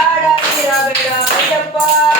ಮಾತಾಡದಿರಬೇಡ ಅಯ್ಯಪ್ಪ ನೀನು